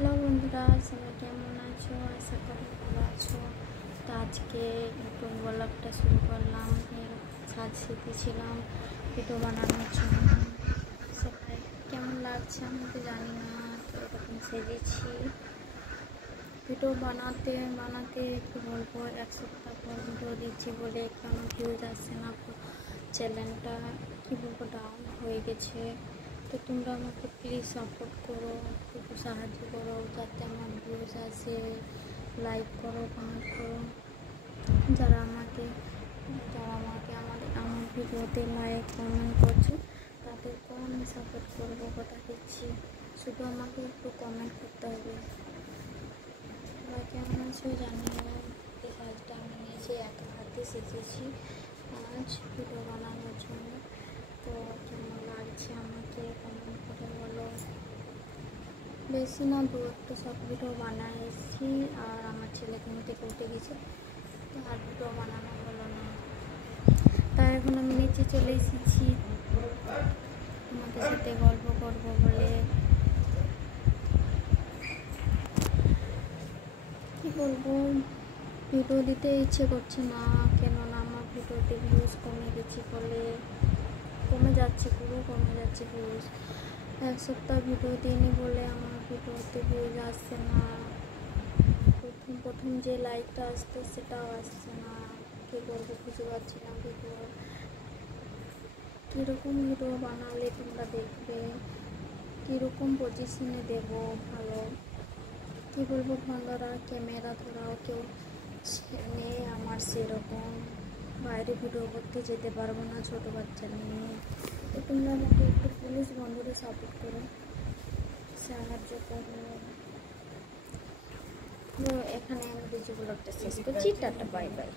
Hello বন্ধুরা, সবাই কেমন আছো? আশা করি ভালো আছো। তো আজকে নতুন ব্লগটা শুরু করলাম। সাজ শিখেছিলাম ভিডিও বানানোর জন্য। সবাই কেমন লাগছে আমি তো জানি না, তো এরকম সেজেছি। ভিডিও বানাতে বানাতে একটু বলবো, এক সপ্তাহ পর ভিডিও দিচ্ছি বলে কেমন ভিউজ আসছে না, চ্যানেলটা কী বলবো ডাউন হয়ে গেছে। তো তোমরা আমাকে প্লিজ সাপোর্ট করো, একটু সাহায্য করো যাতে আমার ভিউজ আসে। লাইক করো, কমেন্ট করো। যারা আমাকে আমার ভিডিওতে লাইক কমেন্ট করছো তাদেরকেও আমি সাপোর্ট করবো, কথা দিচ্ছি। শুধু আমাকে একটু কমেন্ট করতে হবে। সবাই কেমন আছো জানিও। এই কাজটা আমি নিজে এত হাতে শিখেছি আজ ভিডিও বানানোর জন্য। তো কেমন লাগছে আমাকে কমেন্ট করে বলো। বেশি না, দু একটা শর্ট ভিডিও বানাইছি, আর আমার ছেলে ঘুম থেকে উঠে গেছে, তো আর ভিডিও বানানো হলো না। তাই এখন আমি নিচে চলে এসেছি তোমাদের সাথে গল্প করবো বলে। কি বলবো, ভিডিও দিতে ইচ্ছে করছে না, কেননা আমার ভিডিওতে ভিউজ কমে গেছে বলে। কমে যাচ্ছে, পুরো কমে যাচ্ছে ভিউজ। এক সপ্তাহ ভিডিও দিইনি বলে আমার ভিডিওতে ভিউজ আসছে না। প্রথম যে লাইকটা আসতো সেটাও আসছে না। কী করবো খুঁজে পাচ্ছি না ভিডিও। কীরকম ভিডিও বানালে তোমরা দেখবে, কীরকম পজিশনে দেবো ভালো। কী বলবো বন্ধুরা, ক্যামেরা ধরাও কেউ নেই আমার সেরকম। বাইরে ভিডিও করতে যেতে পারবো না ছোটো বাচ্চা নিয়ে। তো তোমরা আমাকে একটু প্লিজ বন্ধুরা সাপোর্ট করো, সাহায্য করো। তো এখানে আমি ভিডিও ব্লগটা শেষ করছি। Tata, bye bye.